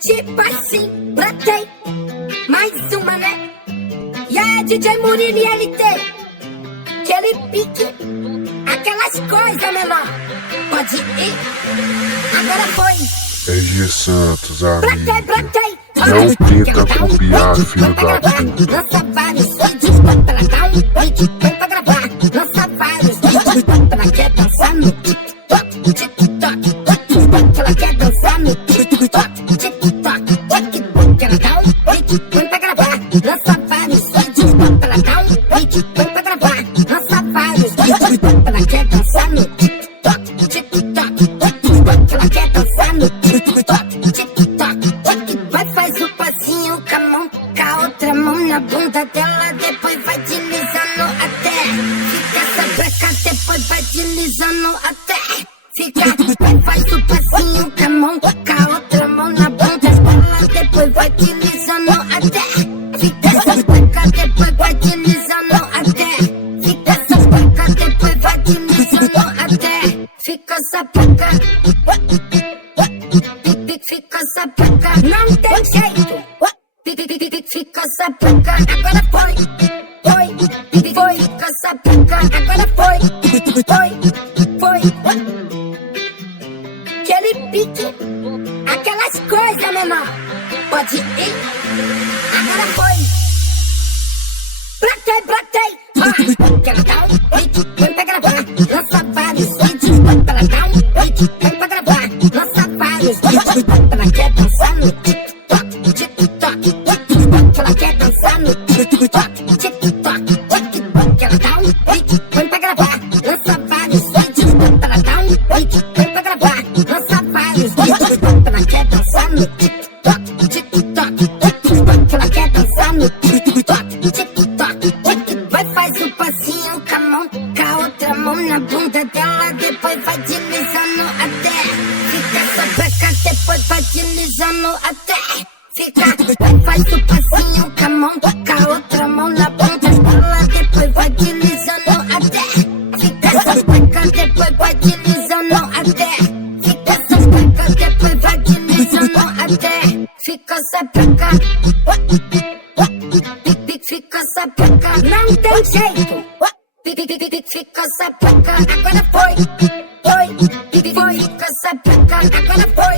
Tipo assim, brotei, mais uma, né? E é DJ Murilo e LT, aquele pique, aquelas coisas menor. Pode ir, agora foi. RG Santos, amigo. Brotei, Não tenta copiar, filho da puta. lança vários vídeos, bota ela dar um vídeo, põe pra gravar. Lança vários vídeos, bota ela quer dançar no TikTok, bota ela quer dançar no TikTok, bota ela dá um vídeo, põe pra gravar. Lança vários vídeos, bota ela dá um vídeo, põe pra gravar. Lança vários vídeos, bota ela quer dançar no TikTok, bota ela quer dançar no TikTok. Vai, faz o passinho com a mão, com a outra mão na bunda dela, depois vai deslizando até fica sapeca, depois vai deslizando até fica. Vai, faz o passinho com a mão, com a outra mão na bunda dela, depois vai deslizando até fica sapeca, depois vai deslizando até fica sapeca, depois vai deslizando até fica sapeca. Fica sapeca, não tem jeito. Fica sapeca, agora foi, fica sapeca, agora foi. Aquele pique, aquelas coisas menor. Pode ir, agora foi. Brotei, que ela dá um vídeo, põe pra gravar. Lança vários vídeos, bota ela dá um vídeo, põe pra gravar. Lança vários vídeos, bota ela quer dançar no TikTok, bota ela quer dançar no TikTok, bota ela dá um vídeo, põe pra gravar. Lança vários vídeos, bota ela dá um vídeo, põe pra gravar. Lança vários vídeos, bota ela quer dançar no TikTok, bota ela quer dançar no TikTok. Vai, faz o passinho com a mão, com a outra mão na bunda dela, depois vai deslizando até fica sapeca, depois vai deslizando até fica. Vai, faz o passinho com a mão, com a outra mão na bunda dela, depois vai deslizando até fica sapeca, depois vai deslizando até fica sapeca, depois vai deslizando até fica sapeca. Fica sapeca, não tem jeito. Fica sapeca, agora foi. Fica sapeca, agora foi.